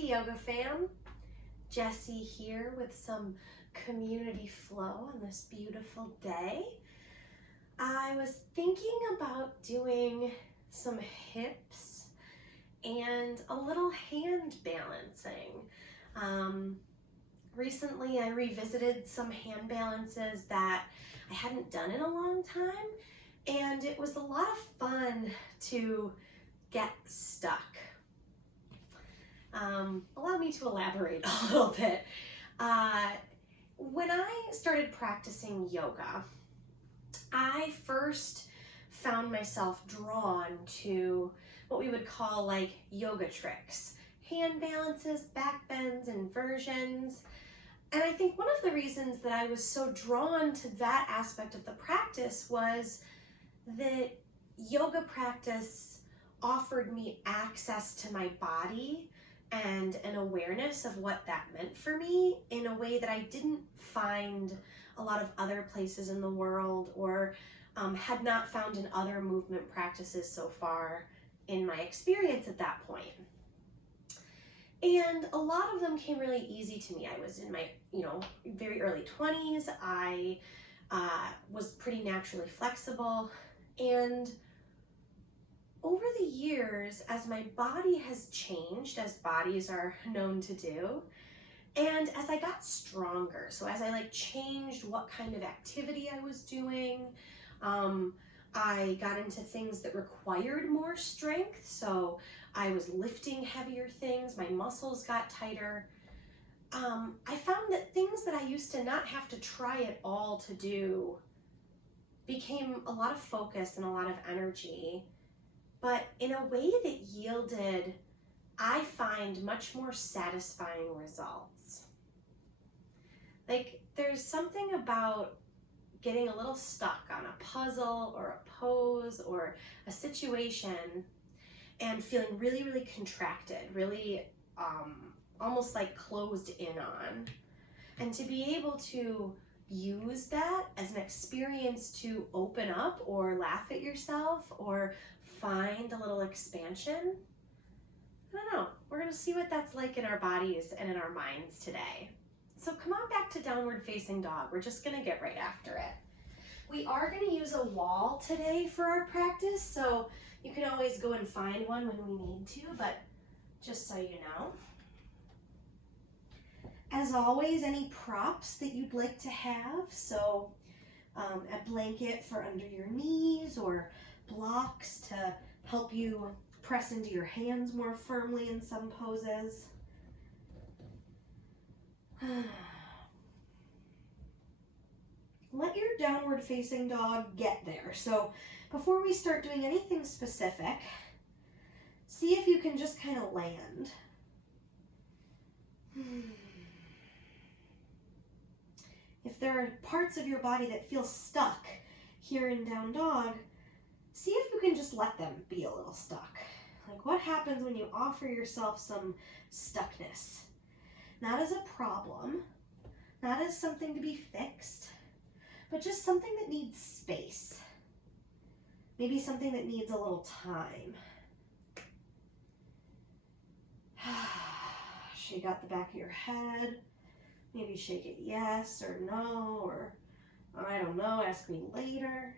Hey Yoga fam, Jessie here with some community flow on this beautiful day. I was thinking about doing some hips and a little hand balancing. Recently I revisited some hand balances that I hadn't done in a long time, and it was a lot of fun to get stuck. Allow me to elaborate a little bit. When I started practicing yoga, I first found myself drawn to what we would call like yoga tricks, hand balances, back bends, inversions. And I think one of the reasons that I was so drawn to that aspect of the practice was that yoga practice offered me access to my body and an awareness of what that meant for me in a way that I didn't find a lot of other places in the world, or had not found in other movement practices so far in my experience at that point. And a lot of them came really easy to me. I was in my, very early 20s. I was pretty naturally flexible, and over the years, as my body has changed, as bodies are known to do, and as I got stronger, so as I changed what kind of activity I was doing, I got into things that required more strength, so I was lifting heavier things, my muscles got tighter. I found that things that I used to not have to try at all to do became a lot of focus and a lot of energy, but in a way that yielded, I find, much more satisfying results. There's something about getting a little stuck on a puzzle or a pose or a situation and feeling really, really contracted, really almost like closed in on. And to be able to use that as an experience to open up or laugh at yourself or find a little expansion. I don't know, we're gonna see what that's like in our bodies and in our minds today. So come on back to downward facing dog. We're just gonna get right after it. We are gonna use a wall today for our practice, so you can always go and find one when we need to, but just so you know. As always, any props that you'd like to have, so a blanket for under your knees or blocks to help you press into your hands more firmly in some poses. Let your downward facing dog get there. So before we start doing anything specific, see if you can just kind of land. If there are parts of your body that feel stuck here in down dog, see if you can just let them be a little stuck. What happens when you offer yourself some stuckness? Not as a problem, not as something to be fixed, but just something that needs space. Maybe something that needs a little time. Shake out the back of your head. Maybe shake it yes or no, or I don't know, ask me later.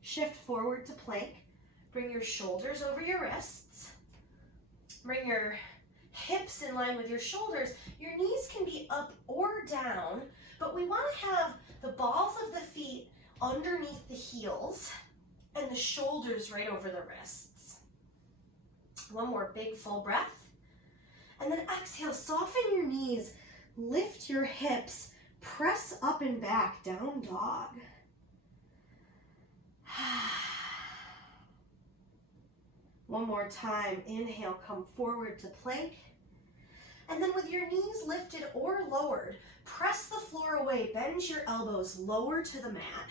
Shift forward to plank. Bring your shoulders over your wrists. Bring your hips in line with your shoulders. Your knees can be up or down, but we want to have the balls of the feet underneath the heels and the shoulders right over the wrists. One more big full breath. And then exhale, soften your knees, lift your hips, press up and back, down dog. One more time, inhale, come forward to plank. And then with your knees lifted or lowered, press the floor away, bend your elbows lower to the mat.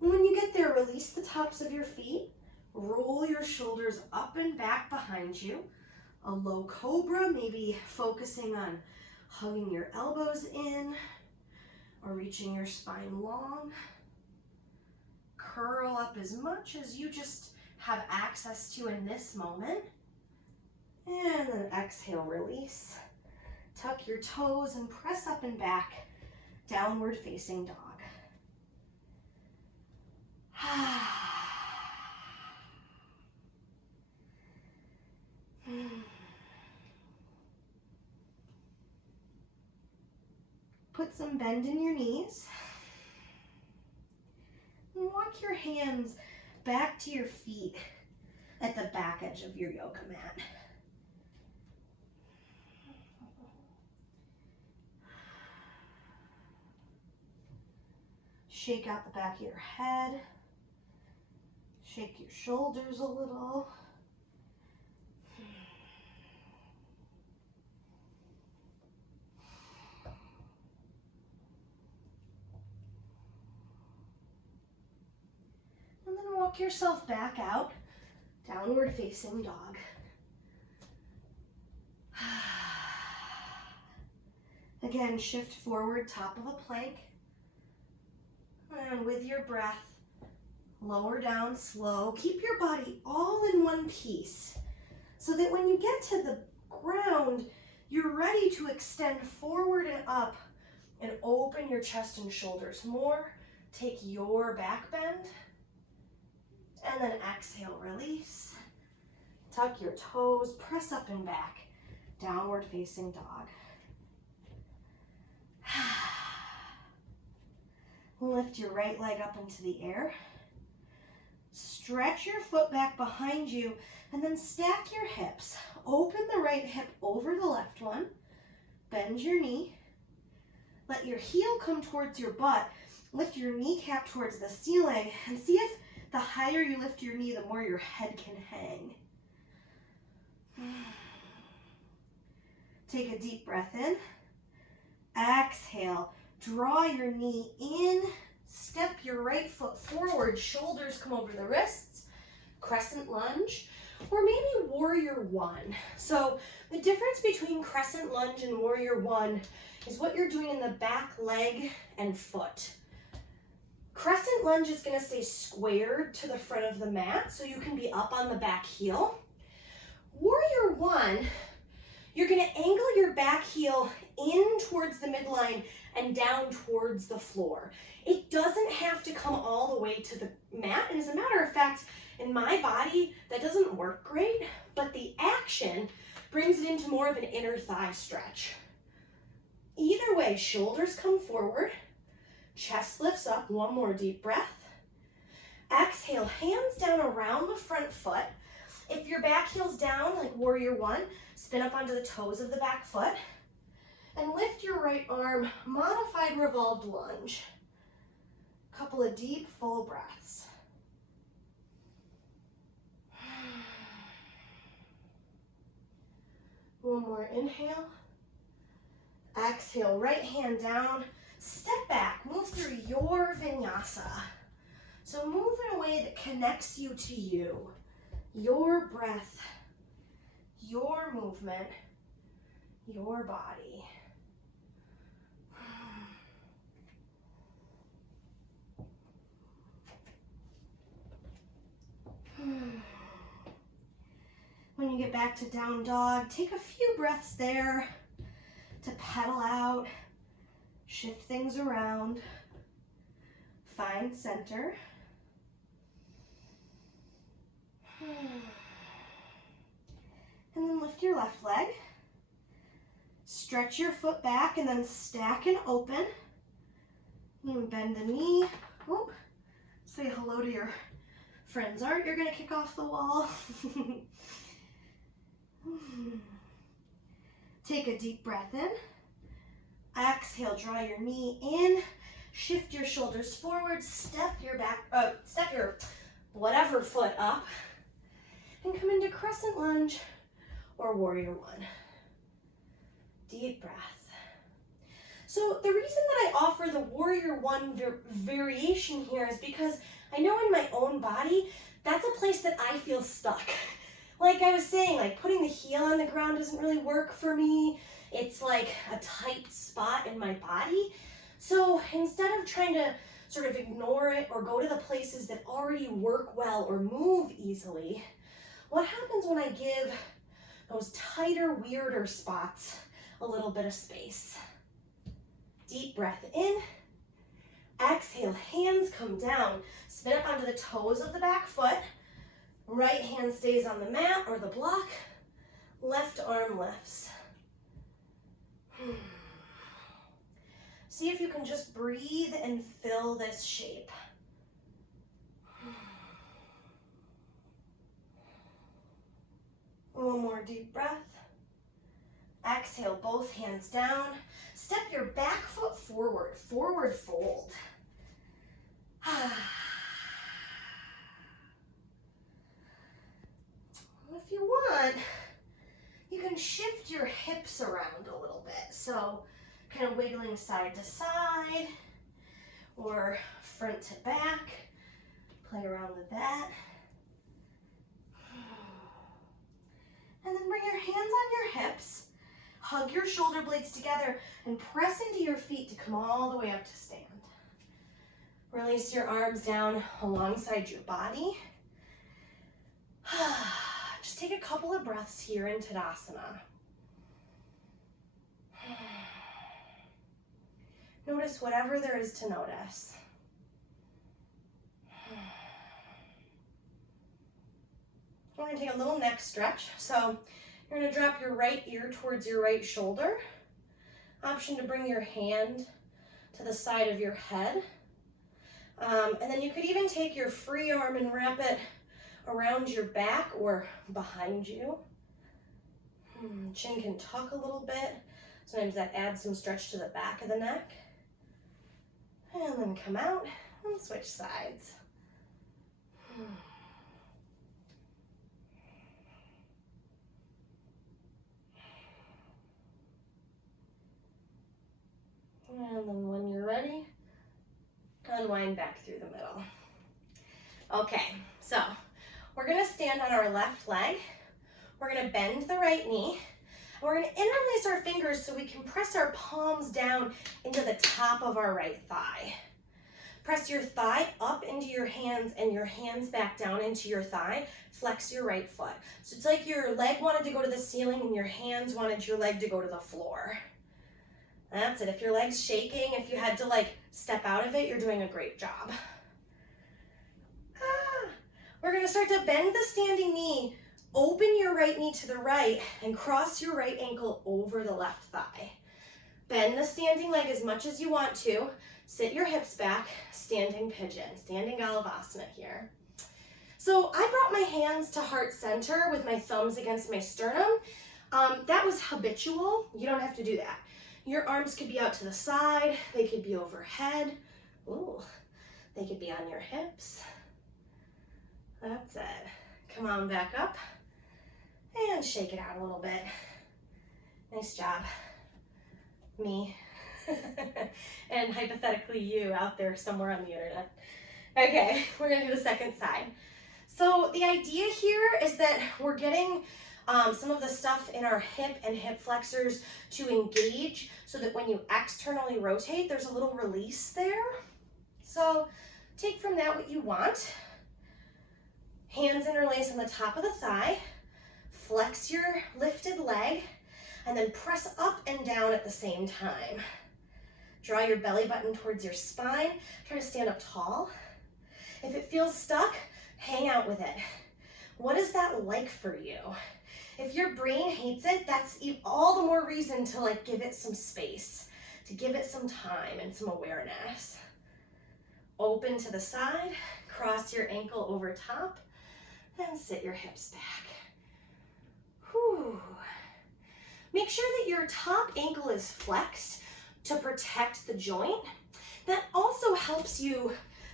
When you get there, release the tops of your feet, roll your shoulders up and back behind you. A low cobra, maybe focusing on hugging your elbows in or reaching your spine long. Curl up as much as you just have access to in this moment. And then exhale, release. Tuck your toes and press up and back, downward facing dog. Put some bend in your knees. And walk your hands back to your feet at the back edge of your yoga mat. Shake out the back of your head. Shake your shoulders a little. And then walk yourself back out, downward facing dog. Again, shift forward, top of a plank. And with your breath, lower down slow. Keep your body all in one piece so that when you get to the ground, you're ready to extend forward and up and open your chest and shoulders more. Take your back bend and then exhale, release. Tuck your toes, press up and back, downward facing dog. Lift your right leg up into the air. Stretch your foot back behind you and then stack your hips. Open the right hip over the left one. Bend your knee. Let your heel come towards your butt. Lift your kneecap towards the ceiling and see if the higher you lift your knee, the more your head can hang. Take a deep breath in. Exhale. Draw your knee in, step your right foot forward, shoulders come over the wrists, crescent lunge, or maybe warrior one. So the difference between crescent lunge and warrior one is what you're doing in the back leg and foot. Crescent lunge is going to stay squared to the front of the mat so you can be up on the back heel. Warrior one, you're going to angle your back heel in towards the midline and down towards the floor. It doesn't have to come all the way to the mat. And as a matter of fact, in my body, that doesn't work great, but the action brings it into more of an inner thigh stretch. Either way, shoulders come forward, chest lifts up, one more deep breath. Exhale, hands down around the front foot. If your back heel's down, like warrior one, spin up onto the toes of the back foot. And lift your right arm, modified revolved lunge. Couple of deep, full breaths. One more inhale. Exhale, right hand down. Step back, move through your vinyasa. So move in a way that connects you to you. Your breath, your movement, your body. When you get back to down dog, take a few breaths there to pedal out, shift things around, find center. And then lift your left leg, stretch your foot back and then stack and open. You can bend the knee. Oh, say hello to your friends. Aren't you're gonna kick off the wall? Take a deep breath in. Exhale, draw your knee in. Shift your shoulders forward. Step your whatever foot up, and come into crescent lunge or warrior one. Deep breath. So the reason that I offer the warrior one variation here is because I know in my own body, that's a place that I feel stuck. Like I was saying, like putting the heel on the ground doesn't really work for me. It's like a tight spot in my body. So instead of trying to sort of ignore it or go to the places that already work well or move easily, what happens when I give those tighter, weirder spots a little bit of space? Deep breath in. Exhale, hands come down. Spin up onto the toes of the back foot. Right hand stays on the mat or the block. Left arm lifts. See if you can just breathe and fill this shape. One more deep breath. Exhale, both hands down. Step your back foot forward, forward fold. If you want, you can shift your hips around a little bit. So kind of wiggling side to side or front to back. Play around with that. And then bring your hands on your hips. Hug your shoulder blades together and press into your feet to come all the way up to stand. Release your arms down alongside your body. Just take a couple of breaths here in Tadasana. Notice whatever there is to notice. We're going to take a little neck stretch. So you're going to drop your right ear towards your right shoulder. Option to bring your hand to the side of your head. And then you could even take your free arm and wrap it around your back or behind you. Chin can tuck a little bit. Sometimes that adds some stretch to the back of the neck. And then come out and switch sides. And then when you're ready, unwind back through the middle. Okay, so we're gonna stand on our left leg. We're gonna bend the right knee. And we're gonna interlace our fingers so we can press our palms down into the top of our right thigh. Press your thigh up into your hands and your hands back down into your thigh. Flex your right foot. So it's like your leg wanted to go to the ceiling and your hands wanted your leg to go to the floor. That's it. If your leg's shaking, if you had to like step out of it, you're doing a great job. We're gonna start to bend the standing knee. Open your right knee to the right and cross your right ankle over the left thigh. Bend the standing leg as much as you want to. Sit your hips back, standing pigeon, standing Galavasana here. So I brought my hands to heart center with my thumbs against my sternum. That was habitual. You don't have to do that. Your arms could be out to the side. They could be overhead. Ooh, they could be on your hips. That's it. Come on back up and shake it out a little bit. Nice job. Me. And hypothetically you out there somewhere on the internet. Okay, we're gonna do the second side. So the idea here is that we're getting some of the stuff in our hip and hip flexors to engage so that when you externally rotate, there's a little release there. So take from that what you want. Hands interlace on the top of the thigh. Flex your lifted leg and then press up and down at the same time. Draw your belly button towards your spine. Try to stand up tall. If it feels stuck, hang out with it. What is that like for you? If your brain hates it, that's all the more reason to like give it some space, to give it some time and some awareness. Open to the side, cross your ankle over top, and sit your hips back. Whew. Make sure that your top ankle is flexed to protect the joint. That also helps you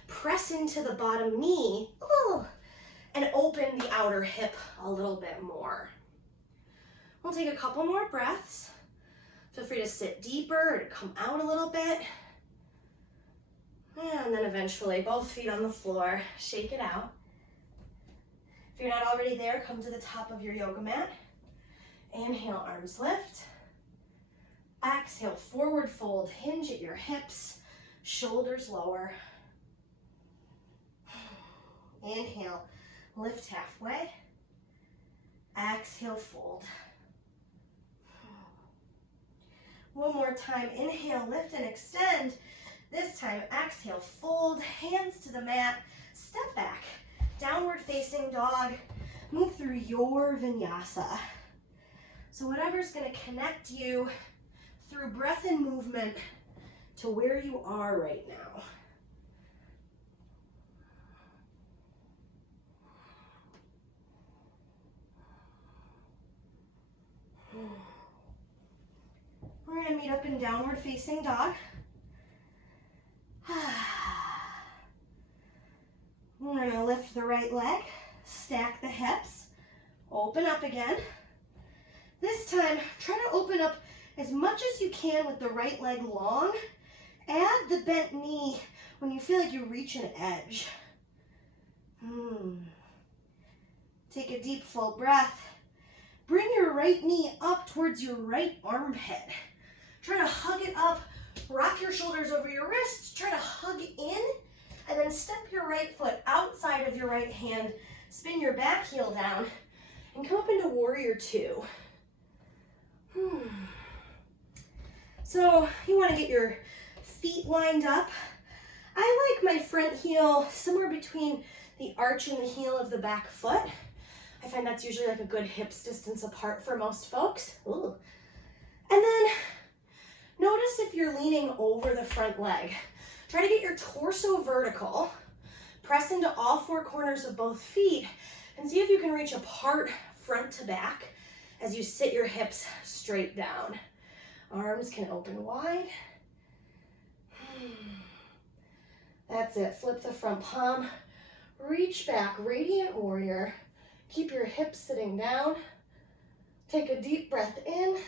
press into the bottom knee and open the outer hip a little bit more. We'll take a couple more breaths. Feel free to sit deeper or to come out a little bit. And then eventually both feet on the floor, shake it out. If you're not already there, come to the top of your yoga mat. Inhale, arms lift. Exhale, forward fold, hinge at your hips, shoulders lower. Inhale, lift halfway. Exhale, fold. One more time, inhale, lift and extend. This time, exhale, fold, hands to the mat, step back, downward facing dog, move through your vinyasa. So whatever's gonna connect you through breath and movement to where you are right now. We're gonna meet up in downward facing dog. We're gonna lift the right leg, stack the hips, open up again. This time, try to open up as much as you can with the right leg long. Add the bent knee when you feel like you reach an edge. Take a deep, full breath. Bring your right knee up towards your right armpit. Try to hug it up, rock your shoulders over your wrists, try to hug in, and then step your right foot outside of your right hand, spin your back heel down, and come up into warrior two. So you want to get your feet lined up. I like my front heel somewhere between the arch and the heel of the back foot. I find that's usually like a good hips distance apart for most folks. Ooh. And then notice if you're leaning over the front leg. Try to get your torso vertical. Press into all four corners of both feet and see if you can reach apart front to back as you sit your hips straight down. Arms can open wide. That's it. Flip the front palm. Reach back, radiant warrior. Keep your hips sitting down. Take a deep breath in.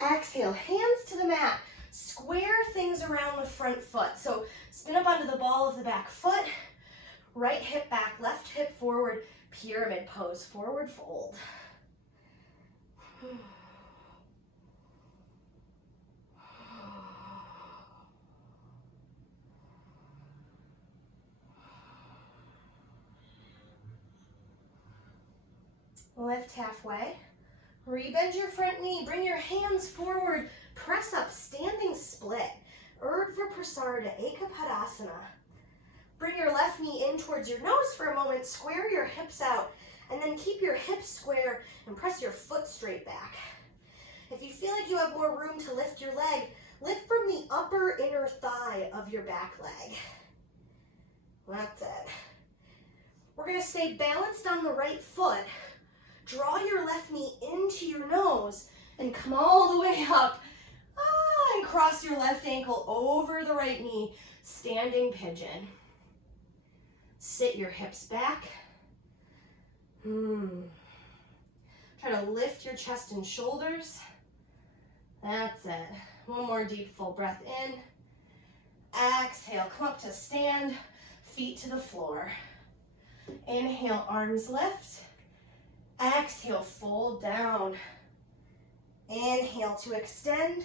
Exhale, hands to the mat. Square things around the front foot. So spin up onto the ball of the back foot. Right hip back, left hip forward. Pyramid pose, forward fold. Lift halfway. Rebend your front knee. Bring your hands forward. Press up, standing split. Urdhva Prasar to Aika Padasana. Bring your left knee in towards your nose for a moment. Square your hips out. And then keep your hips square and press your foot straight back. If you feel like you have more room to lift your leg, lift from the upper inner thigh of your back leg. That's it. We're going to stay balanced on the right foot. Draw your left knee into your nose and come all the way up. And cross your left ankle over the right knee, standing pigeon. Sit your hips back. Try to lift your chest and shoulders. That's it. One more deep, full breath in. Exhale, come up to stand, feet to the floor. Inhale, arms lift. Exhale, fold down. Inhale to extend.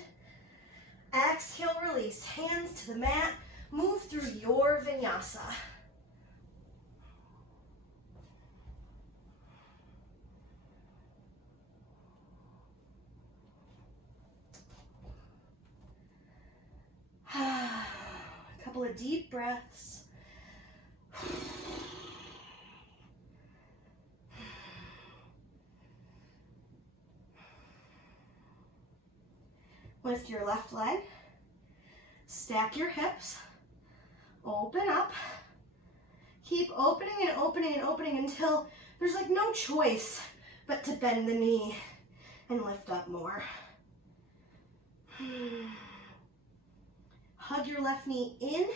Exhale, release. Hands to the mat. Move through your vinyasa. A couple of deep breaths. Lift your left leg, stack your hips, open up, keep opening and opening and opening until there's like no choice but to bend the knee and lift up more. Hug your left knee in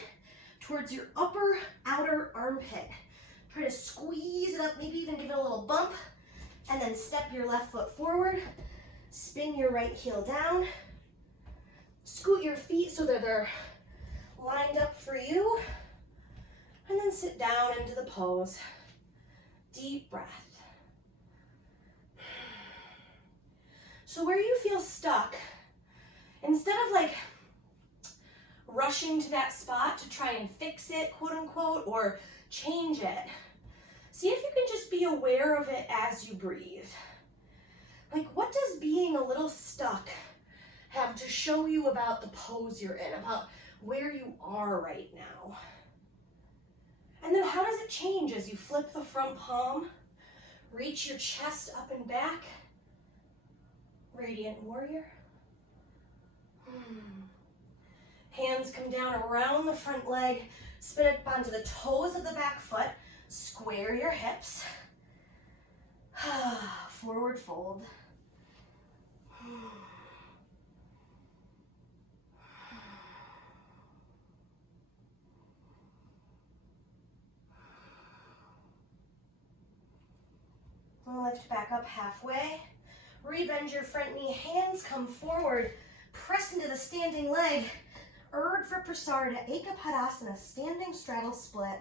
towards your upper outer armpit. Try to squeeze it up, maybe even give it a little bump, and then step your left foot forward, spin your right heel down. Scoot your feet so that they're lined up for you. And then sit down into the pose. Deep breath. So where you feel stuck, instead of like rushing to that spot to try and fix it, quote unquote, or change it. See if you can just be aware of it as you breathe. Like, what does being a little stuck have to show you about the pose you're in, about where you are right now? And then how does it change as you flip the front palm, reach your chest up and back, Radiant Warrior. Hands come down around the front leg, spin it onto the toes of the back foot, square your hips, forward fold. Lift back up halfway. Rebend your front knee, hands come forward, press into the standing leg. Urdhva for Prasar to Aika Padasana, standing straddle split.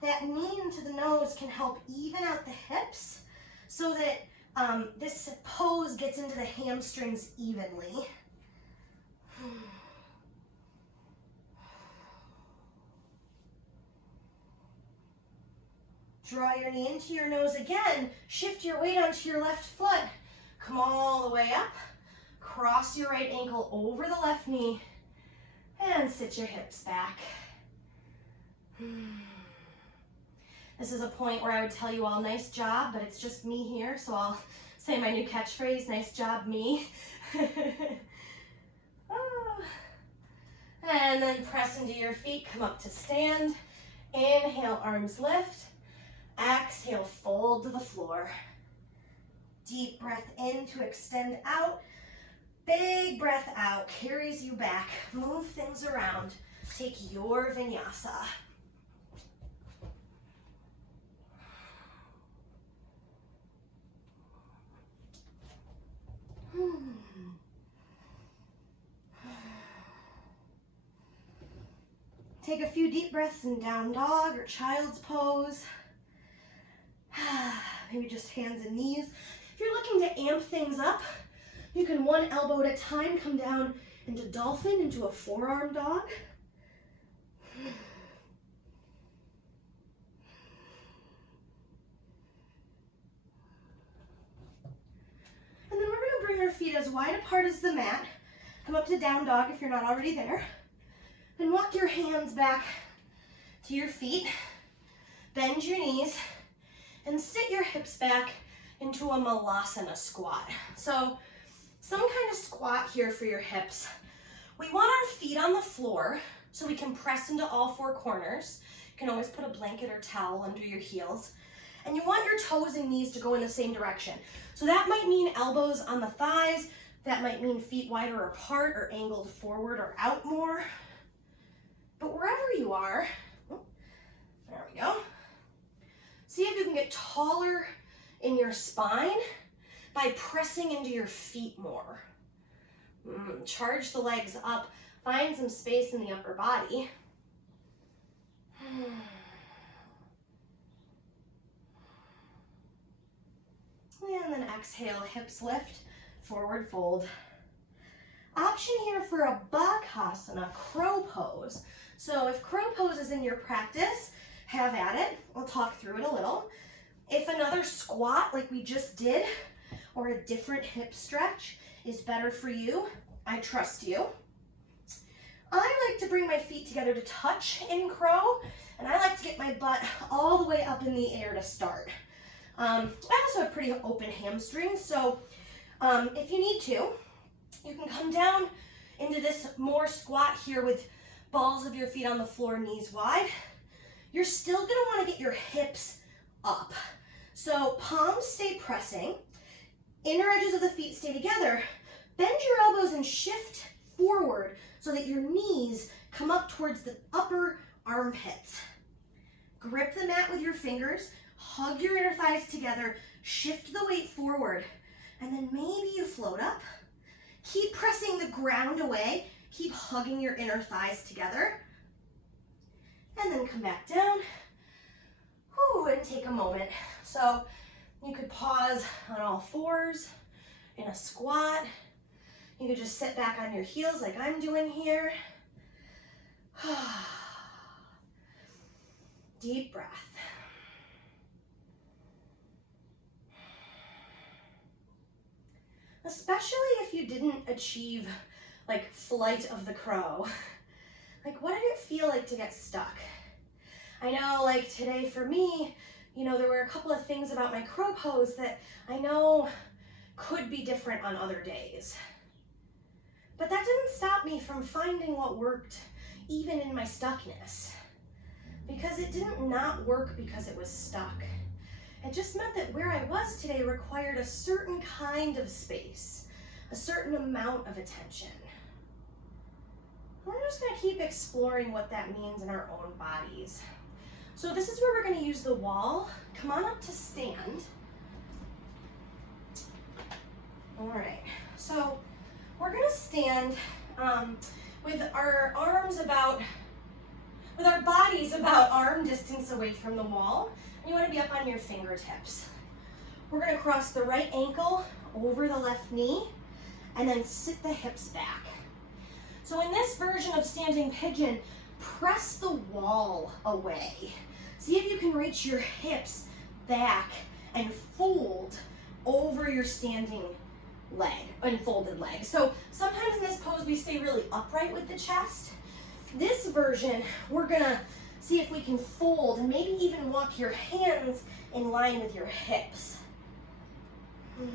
That knee into the nose can help even out the hips so that this pose gets into the hamstrings evenly. Draw your knee into your nose again. Shift your weight onto your left foot. Come all the way up. Cross your right ankle over the left knee. And sit your hips back. This is a point where I would tell you all, nice job, but it's just me here, so I'll say my new catchphrase, nice job, me. And then press into your feet, come up to stand. Inhale, arms lift. Exhale, fold to the floor. Deep breath in to extend out. Big breath out, carries you back. Move things around. Take your vinyasa. Take a few deep breaths in down dog or child's pose. Maybe just hands and knees. If you're looking to amp things up, you can one elbow at a time come down into dolphin, into a forearm dog. And then we're going to bring our feet as wide apart as the mat. Come up to down dog if you're not already there. And walk your hands back to your feet. Bend your knees. And sit your hips back into a Malasana Squat. So some kind of squat here for your hips. We want our feet on the floor so we can press into all four corners. You can always put a blanket or towel under your heels. And you want your toes and knees to go in the same direction. So that might mean elbows on the thighs. That might mean feet wider apart or angled forward or out more. But wherever you are, there we go. See if you can get taller in your spine by pressing into your feet more. Charge the legs up. Find some space in the upper body. And then exhale, hips lift, forward fold. Option here for a Bakasana, crow pose. So if crow pose is in your practice, have at it. We'll talk through it a little. If another squat like we just did or a different hip stretch is better for you, I trust you. I like to bring my feet together to touch in crow, and I like to get my butt all the way up in the air to start. I also have pretty open hamstrings, so if you need to, you can come down into this more squat here with balls of your feet on the floor, knees wide. You're still going to want to get your hips up. So palms stay pressing, inner edges of the feet stay together. Bend your elbows and shift forward so that your knees come up towards the upper armpits. Grip the mat with your fingers, hug your inner thighs together, shift the weight forward, and then maybe you float up. Keep pressing the ground away, keep hugging your inner thighs together. And then come back down. And take a moment. So you could pause on all fours in a squat. You could just sit back on your heels like I'm doing here. Deep breath. Especially if you didn't achieve like flight of the crow. Like, what did it feel like to get stuck? I know, like today for me, you know, there were a couple of things about my crow pose that I know could be different on other days. But that didn't stop me from finding what worked even in my stuckness. Because it didn't not work because it was stuck. It just meant that where I was today required a certain kind of space, a certain amount of attention. We're just gonna keep exploring what that means in our own bodies. So this is where we're gonna use the wall. Come on up to stand. All right, so we're gonna stand with our arms with our bodies about arm distance away from the wall. And you wanna be up on your fingertips. We're gonna cross the right ankle over the left knee and then sit the hips back. So in this version of standing pigeon, press the wall away. See if you can reach your hips back and fold over your standing leg, unfolded leg. So sometimes in this pose we stay really upright with the chest. This version, we're gonna see if we can fold and maybe even walk your hands in line with your hips. Hi,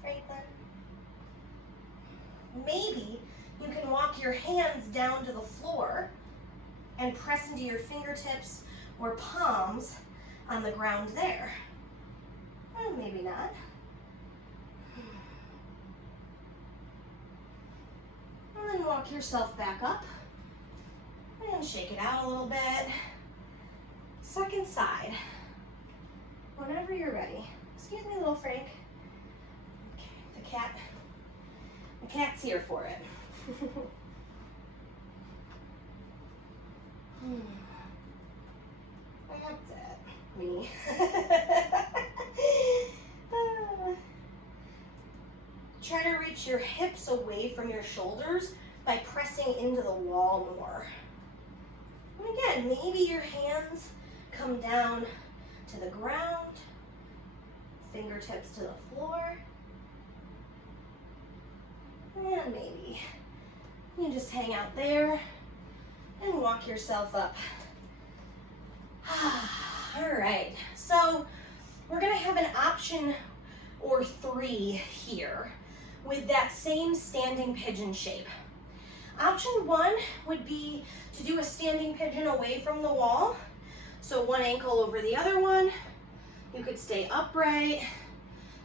Franklin. Maybe you can walk your hands down to the floor and press into your fingertips or palms on the ground there. Or maybe not. And then walk yourself back up and shake it out a little bit. Second side. Whenever you're ready. Excuse me, little Frank. Okay, the cat's here for it. That's it. Me. Try to reach your hips away from your shoulders by pressing into the wall more. And again, maybe your hands come down to the ground, fingertips to the floor. And maybe you just hang out there and walk yourself up. All right, so we're gonna have an option or 3 here with that same standing pigeon shape. Option 1 would be to do a standing pigeon away from the wall. So one ankle over the other one. You could stay upright.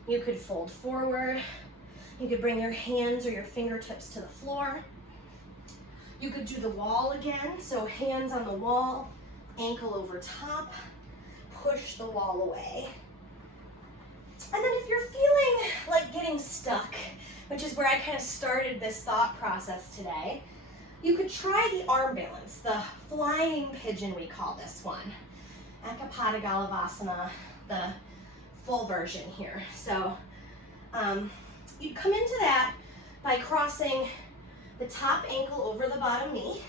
You could fold forward. You could bring your hands or your fingertips to the floor. You could do the wall again. So hands on the wall, ankle over top, push the wall away. And then if you're feeling like getting stuck, which is where I kind of started this thought process today, you could try the arm balance, the flying pigeon we call this one. Aika, the full version here. So you'd come into that by crossing the top ankle over the bottom knee,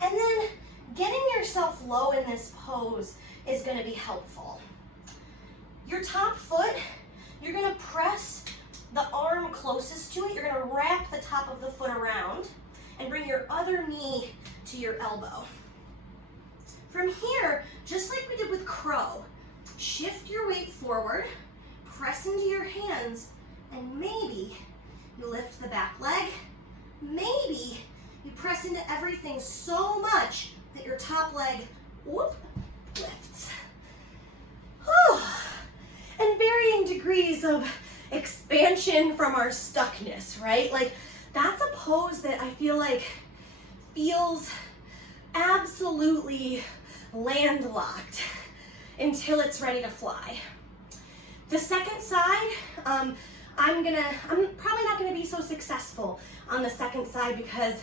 and then getting yourself low in this pose is going to be helpful. Your top foot, you're going to press the arm closest to it. You're going to wrap the top of the foot around and bring your other knee to your elbow. From here, just like we did with crow, shift your weight forward, press into your hands, and maybe you lift the back leg. Maybe you press into everything so much that your top leg, whoop, lifts. Whew. And varying degrees of expansion from our stuckness, right? Like, that's a pose that I feel like feels absolutely landlocked until it's ready to fly. The second side, I'm probably not gonna be so successful on the second side because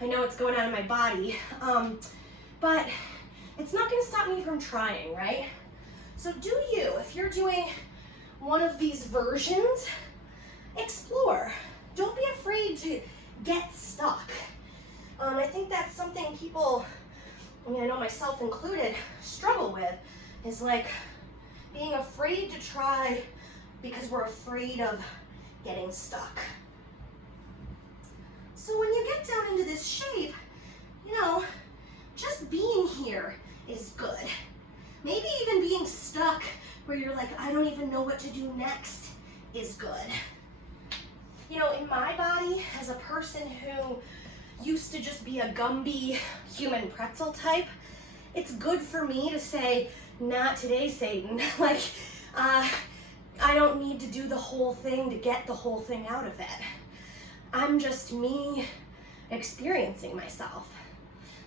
I know what's going on in my body, but it's not gonna stop me from trying, right? So do you, if you're doing one of these versions, explore. Don't be afraid to get stuck. I think that's something people, I mean, I know myself included, struggle with, is like being afraid to try because we're afraid of getting stuck. So when you get down into this shape, you know, just being here is good. Maybe even being stuck where you're like, I don't even know what to do next is good. You know, in my body, as a person who used to just be a Gumby human pretzel type, it's good for me to say, not today, Satan. Like, I don't need to do the whole thing to get the whole thing out of it. I'm just me experiencing myself.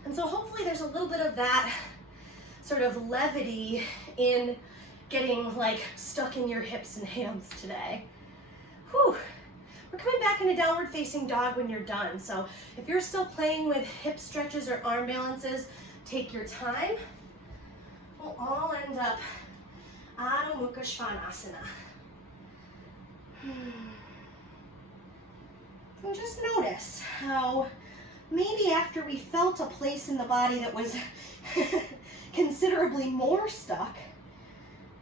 And so hopefully there's a little bit of that sort of levity in getting like stuck in your hips and hams today. Whew. We're coming back into downward facing dog when you're done. So if you're still playing with hip stretches or arm balances, take your time. We'll all end up Adho Mukha Svanasana. And just notice how maybe after we felt a place in the body that was considerably more stuck,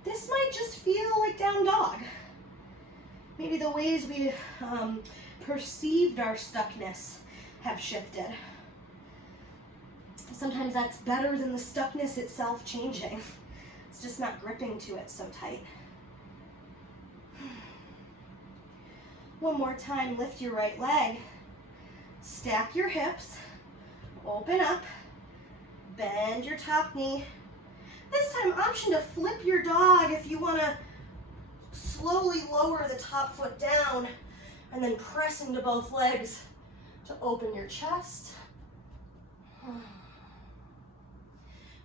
this might just feel like down dog. Maybe the ways we perceived our stuckness have shifted. Sometimes that's better than the stuckness itself changing. It's just not gripping to it so tight. One more time, lift your right leg. Stack your hips, open up, bend your top knee. This time, option to flip your dog if you want to slowly lower the top foot down and then press into both legs to open your chest.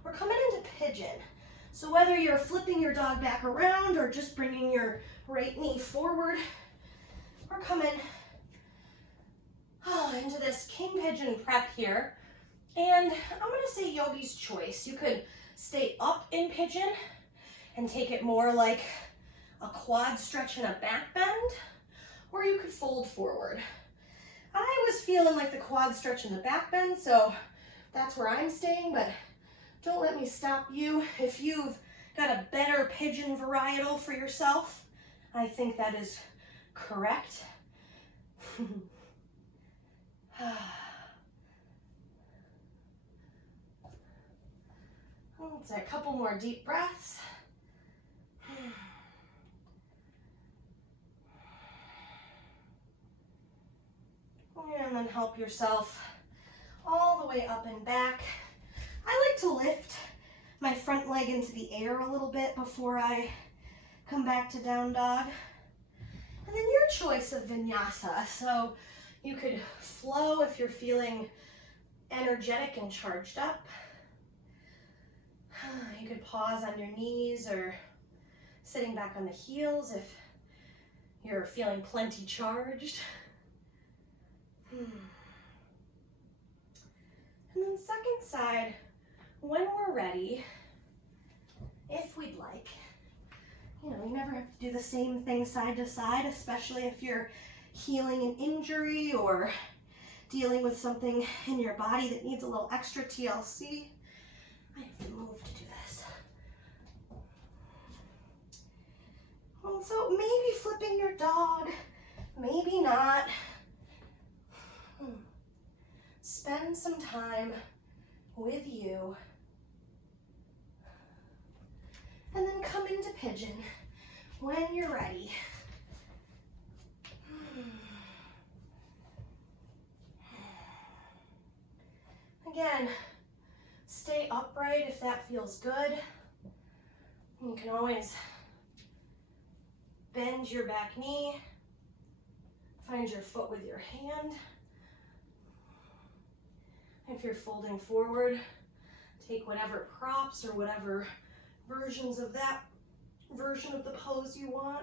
We're coming into pigeon. So whether you're flipping your dog back around or just bringing your right knee forward, we're coming into this king pigeon prep here. And I'm going to say yogi's choice. You could stay up in pigeon and take it more like a quad stretch and a back bend, or you could fold forward. I was feeling like the quad stretch and the back bend, so that's where I'm staying, but don't let me stop you. If you've got a better pigeon varietal for yourself, I think that is correct. Let's say a couple more deep breaths. And then help yourself all the way up and back. I like to lift my front leg into the air a little bit before I come back to down dog. And then your choice of vinyasa. So you could flow if you're feeling energetic and charged up. You could pause on your knees or sitting back on the heels if you're feeling plenty charged. And then second side, when we're ready, if we'd like. You know, you never have to do the same thing side to side, especially if you're healing an injury or dealing with something in your body that needs a little extra TLC. I have to move to do this. And so maybe flipping your dog, maybe not. Spend some time with you. And then come into pigeon when you're ready. Again, stay upright if that feels good. You can always bend your back knee. Find your foot with your hand. If you're folding forward, take whatever props or whatever versions of that version of the pose you want.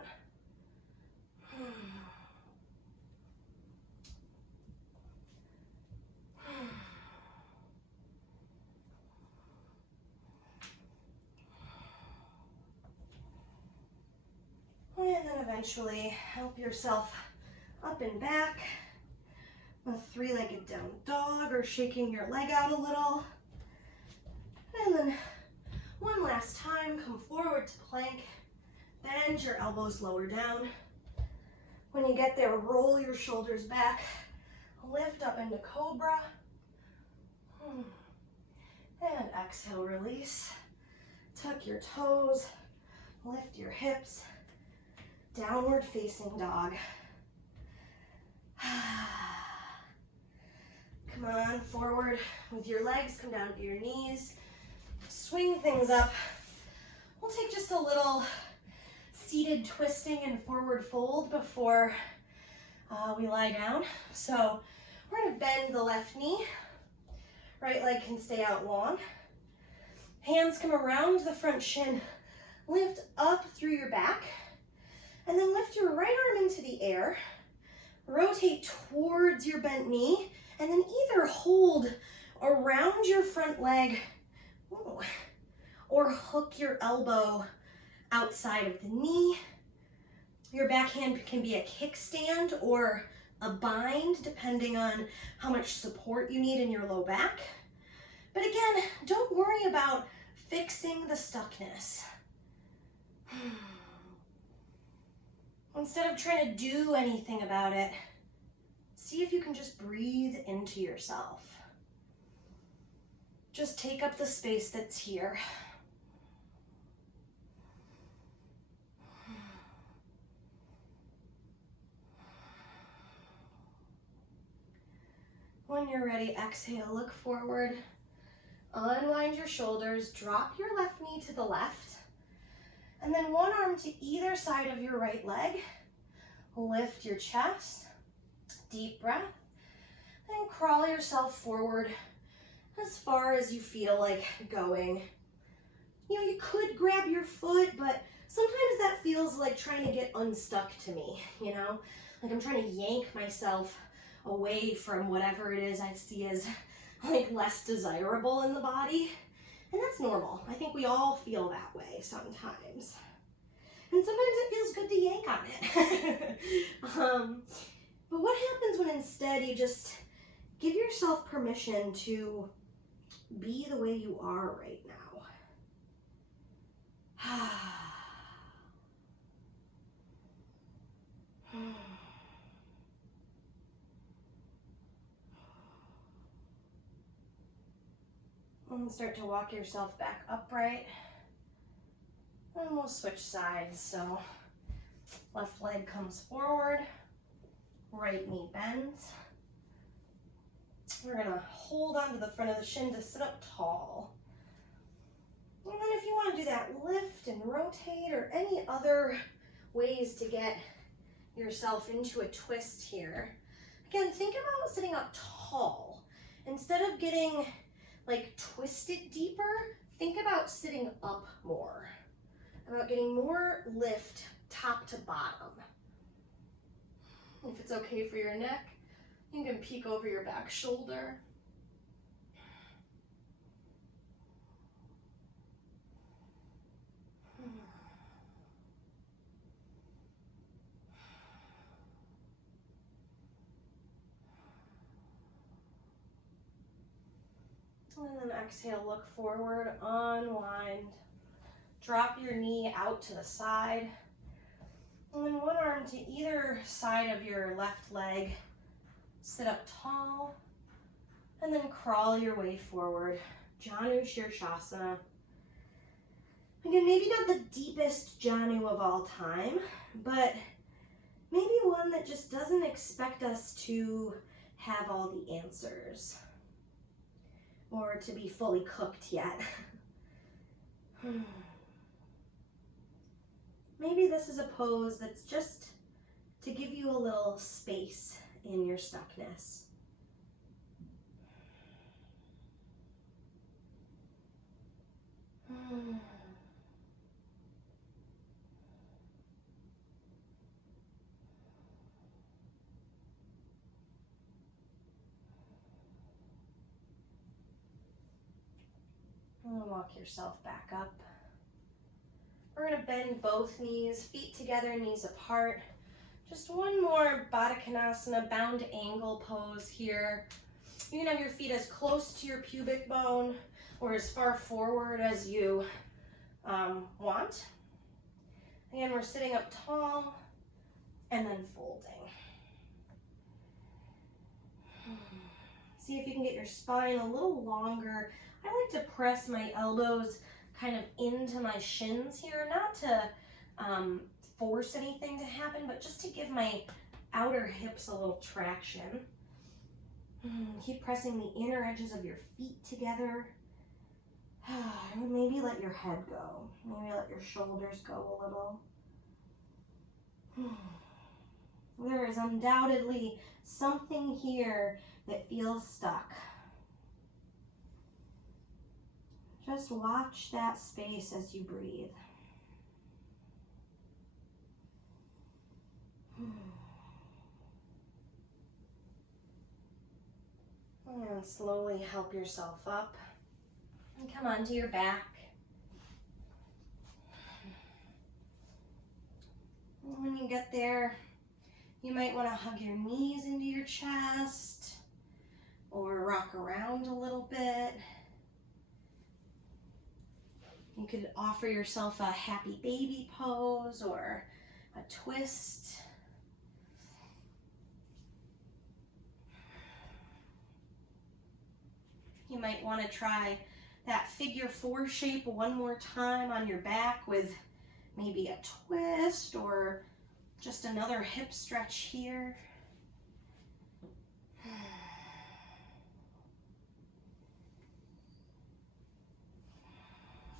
And then eventually help yourself up and back. A three-legged down dog, or shaking your leg out a little. And then one last time, come forward to plank. Bend your elbows lower down. When you get there, roll your shoulders back. Lift up into Cobra. And exhale, release. Tuck your toes. Lift your hips. Downward facing dog. Come on, forward with your legs. Come down to your knees. Swing things up. We'll take just a little seated twisting and forward fold before we lie down. So we're going to bend the left knee. Right leg can stay out long. Hands come around the front shin. Lift up through your back. And then lift your right arm into the air. Rotate towards your bent knee. And then either hold around your front leg or hook your elbow outside of the knee. Your backhand can be a kickstand or a bind, depending on how much support you need in your low back. But again, don't worry about fixing the stuckness. Instead of trying to do anything about it, see if you can just breathe into yourself. Just take up the space that's here. When you're ready, exhale, look forward. Unwind your shoulders, drop your left knee to the left, and then one arm to either side of your right leg. Lift your chest, deep breath, and crawl yourself forward as far as you feel like going. You know, you could grab your foot, but sometimes that feels like trying to get unstuck to me, you know? Like I'm trying to yank myself away from whatever it is I see as like less desirable in the body. And that's normal. I think we all feel that way sometimes. And sometimes it feels good to yank on it. But what happens when instead you just give yourself permission to be the way you are right now? And start to walk yourself back upright. And we'll switch sides. So left leg comes forward, right knee bends. We're gonna hold onto the front of the shin to sit up tall. And then if you want to do that, lift and rotate or any other ways to get yourself into a twist here. Again, think about sitting up tall. Instead of getting like twisted deeper, think about sitting up more, about getting more lift top to bottom. If it's okay for your neck, you can peek over your back shoulder. And then exhale, look forward, unwind. Drop your knee out to the side. And then one arm to either side of your left leg. Sit up tall. And then crawl your way forward. Janu Shirshasana. Again, maybe not the deepest Janu of all time, but maybe one that just doesn't expect us to have all the answers or to be fully cooked yet. Maybe this is a pose that's just to give you a little space in your stuckness. And walk yourself back up. We're going to bend both knees, feet together, knees apart. Just one more Badakanasana, bound angle pose here. You can have your feet as close to your pubic bone or as far forward as you want. Again, we're sitting up tall and then folding. See if you can get your spine a little longer. I like to press my elbows kind of into my shins here, not to force anything to happen, but just to give my outer hips a little traction. Keep pressing the inner edges of your feet together. Maybe let your head go. Maybe let your shoulders go a little. There is undoubtedly something here that feels stuck. Just watch that space as you breathe. And slowly help yourself up and come onto your back. And when you get there, you might want to hug your knees into your chest or rock around a little bit. You could offer yourself a happy baby pose or a twist. You might want to try that figure 4 shape one more time on your back with maybe a twist or just another hip stretch here.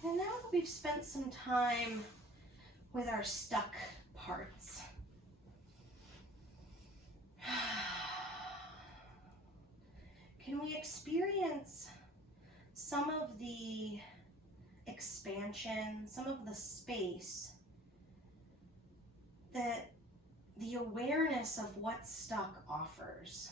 And now that we've spent some time with our stuck parts, can we experience some of the expansion, some of the space that the awareness of what's stuck offers?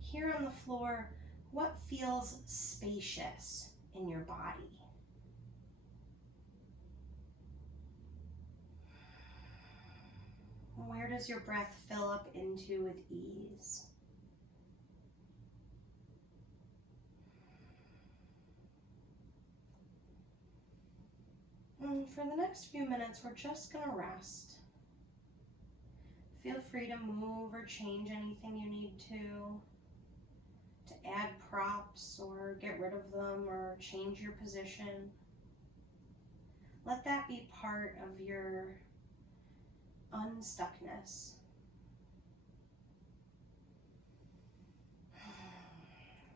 Here on the floor, what feels spacious in your body? Where does your breath fill up into with ease? And for the next few minutes, we're just going to rest. Feel free to move or change anything you need to add props or get rid of them or change your position. Let that be part of your unstuckness.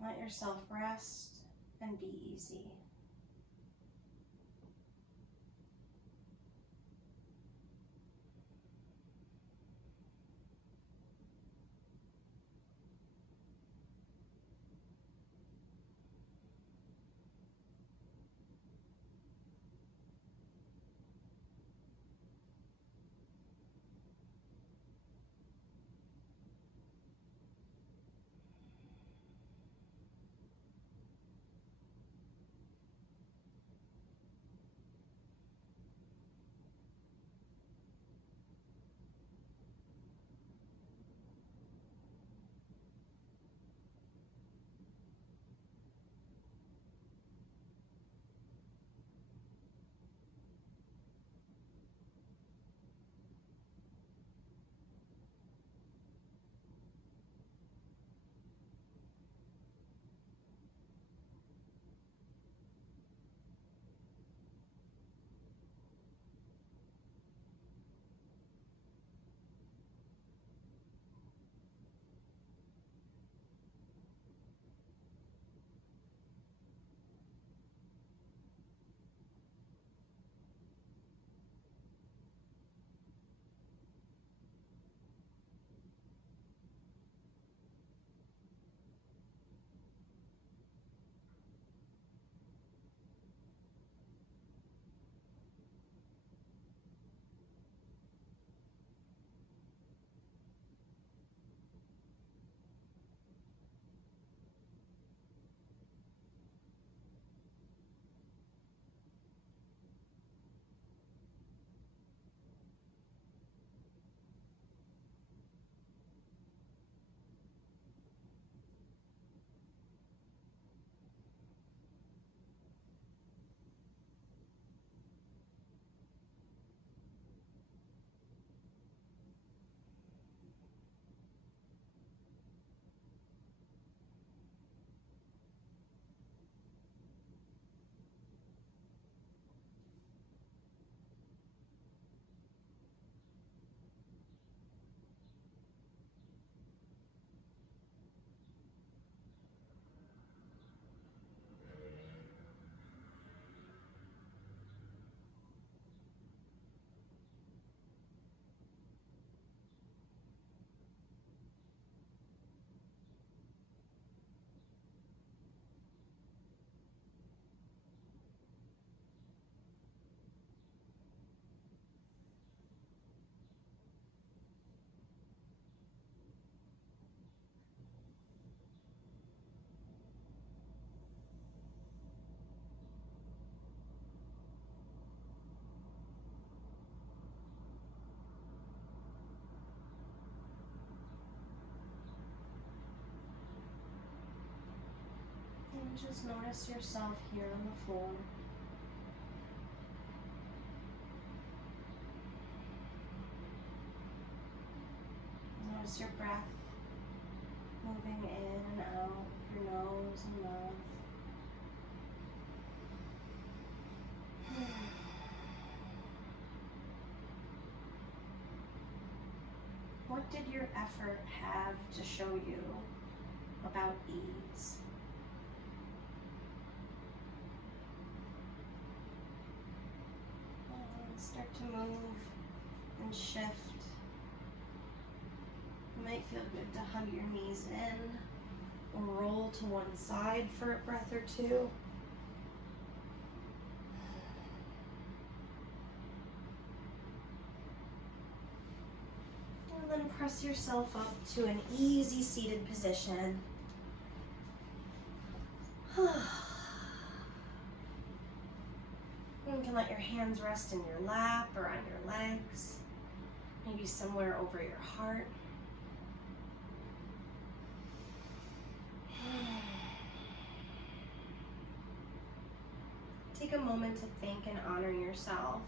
Let yourself rest and be easy. And just notice yourself here on the floor. Notice your breath moving in and out your nose and mouth. What did your effort have to show you about ease? And start to move and shift. It might feel good to hug your knees in or roll to one side for a breath or two. And then press yourself up to an easy seated position. You can let your hands rest in your lap or on your legs, maybe somewhere over your heart. Take a moment to thank and honor yourself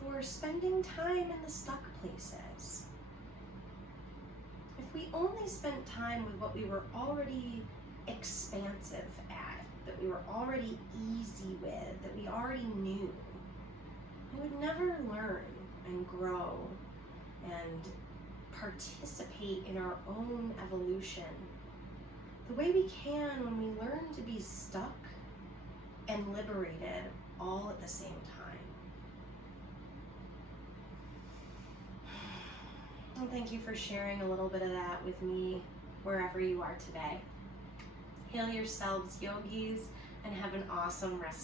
for spending time in the stuck places. If we only spent time with what we were already expansive at, that we were already easy with, that we already knew, we would never learn and grow and participate in our own evolution the way we can when we learn to be stuck and liberated all at the same time. And thank you for sharing a little bit of that with me wherever you are today. Heal yourselves, yogis, and have an awesome rest